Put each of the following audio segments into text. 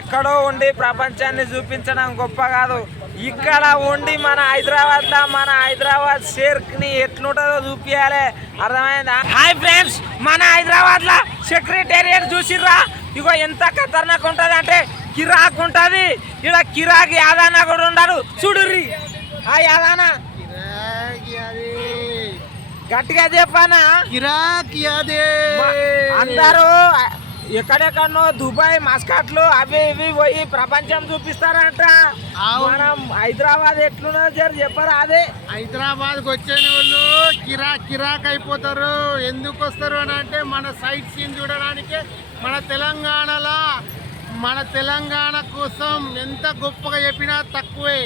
ఎక్కడో ఉండి ప్రపంచాన్ని చూపించడం గొప్ప కాదు. ఇక్కడ ఉండి మన హైదరాబాద్లో మన హైదరాబాద్ షేర్క్ని ఎట్లుంటుందో చూపించాలి అర్థమైందా? హాయ్ ఫ్రెండ్స్ మన హైదరాబాద్లో సెక్రటేరియట్ చూసిర్రా? ఇగో ఎంత ఖతర్నాక్ ఉంటది అంటే కిరాక్ ఉంటది. ఇక్కడ కిరాక్ యాదానా కూడా ఉన్నాడు చూడుర్రి. ఆ యాదానా గట్టిగా చెప్పానా? కిరాక్ యాదే. అందరూ ఎక్కడెక్కడనో దుబాయ్ మస్కట్లు అవి ఇవి పోయి ప్రపంచం చూపిస్తారంట. మనం హైదరాబాద్ ఎట్లున్నదో జర చెప్పరా అదే. హైదరాబాద్కి వచ్చిన వాళ్ళు కిరాక్ కిరాక్ అయిపోతారు. ఎందుకు వస్తారు అని అంటే మన సైట్ సీన్ చూడడానికి మన తెలంగాణలో మన తెలంగాణ కోసం ఎంత గొప్పగా చెప్పినా తక్కువే.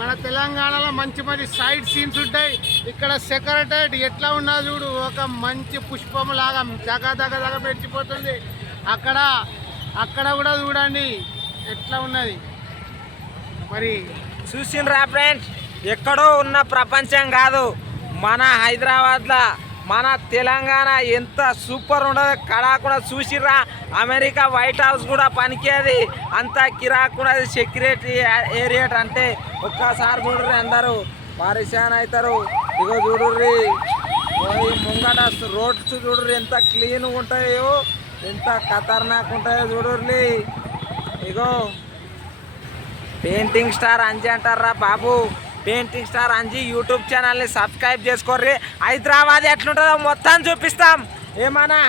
మన తెలంగాణలో మంచి మంచి సైడ్ సీన్స్ ఉంటాయి. ఇక్కడ సెక్రటరీ ఎట్లా ఉన్నా చూడు ఒక మంచి పుష్పం లాగా దగ దగ దగ పెంచిపోతుంది అక్కడ అక్కడ కూడా చూడండి ఎట్లా ఉన్నది. మరి చూసిండ్రా ఫ్రెండ్స్ ఎక్కడో ఉన్న ప్రపంచం కాదు మన హైదరాబాద్లో మన తెలంగాణ ఎంత సూపర్ ఉండదు కూడా చూసిర్రా. అమెరికా వైట్ హౌస్ కూడా పనికేది అంత కిరాకున్నది సెక్యూరిటీ ఏరియా అంటే ఒక్కసారి చూడరు అందరూ. పరిశాన్ అవుతారు ఇగో చూడుర్రి ఓ ముంగట రోడ్స్ చూడరు ఎంత క్లీన్గా ఉంటాయో. ఎంత ఖతర్నాక్ ఉంటాయో చూడుర్రి. ఇగో. పెయింటింగ్ స్టార్ అంజీ అంటారా బాబు. పెయింటింగ్ స్టార్ అంజీ యూట్యూబ్ ఛానల్ని సబ్స్క్రైబ్ చేసుకోర్రి. హైదరాబాద్ ఎట్లుంటుందో మొత్తం చూపిస్తాం. ఏమన్నా?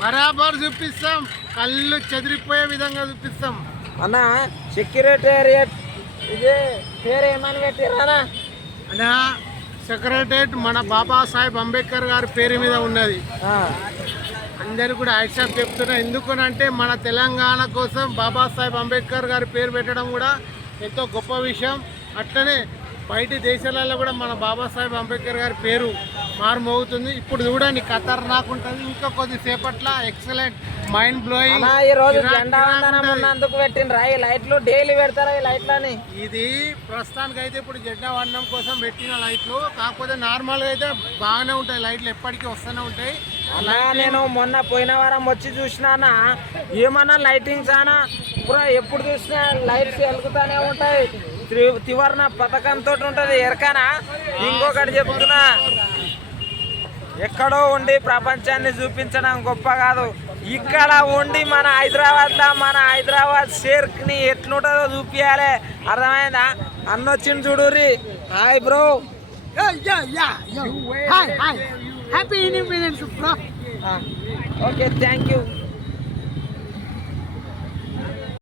బరాబర్ చూపిస్తాం. కళ్ళు చెదిరిపోయే విధంగా చూపిస్తాం. అన్న సెక్యూరిటేరియట్ ఇదే పేరు ఏమని పెట్టిరానా అనా సెక్రటరేట్ మన బాబాసాహెబ్ అంబేద్కర్ గారి పేరు మీద ఉన్నది. అందరు కూడా యాక్సెప్ట్ చెప్తున్నా ఎందుకనంటే మన తెలంగాణ కోసం బాబాసాహెబ్ అంబేద్కర్ గారి పేరు పెట్టడం కూడా ఎంతో గొప్ప విషయం. అట్లనే బయటి దేశాలలో కూడా మన బాబాసాహెబ్ అంబేద్కర్ గారి పేరు మారుమోగుతుంది. ఇప్పుడు చూడండి ఖతర్నాక్ ఉంటుంది. ఇంకా కొద్దిసేపట్ల ఎక్సలెంట్ మైండ్ బ్లోయింగ్ అన్న ఈ రోజు జెండా వందనం ఉన్నందుకు పెట్టిండ్రా ఈ లైట్లు డైలీ పెడతారా ఈ లైట్లని? ఇది ప్రస్తుతానికి అయితే ఇప్పుడు జెండా వండడం కోసం పెట్టిన లైట్లు. కాకపోతే నార్మల్గా అయితే బాగానే ఉంటాయి. లైట్లు ఎప్పటికీ వస్తూనే ఉంటాయి. అన్నా నేను మొన్న పోయిన వారం వచ్చి చూసినానా ఏమన్నా లైటింగ్స్ అన్నా ఇప్పుడు ఎప్పుడు చూసినా లైట్స్ వెలుగుతానే ఉంటాయి. త్రి- త్రివర్ణ పథకంతో ఉంటుంది ఎరకనా? ఇంకొకటి చెప్తున్నా. ఎక్కడో ఉండి ప్రపంచాన్ని చూపించడం గొప్ప కాదు. ఇక్కడ ఉండి మన హైదరాబాద్లో మన హైదరాబాద్ షేర్క్ని ఎట్లుంటుందో చూపించాలి అర్థమైందా? అన్నొచ్చింది చూడుర్రి. Hi bro hi Happy Independence, bro. Ah, okay, thank you.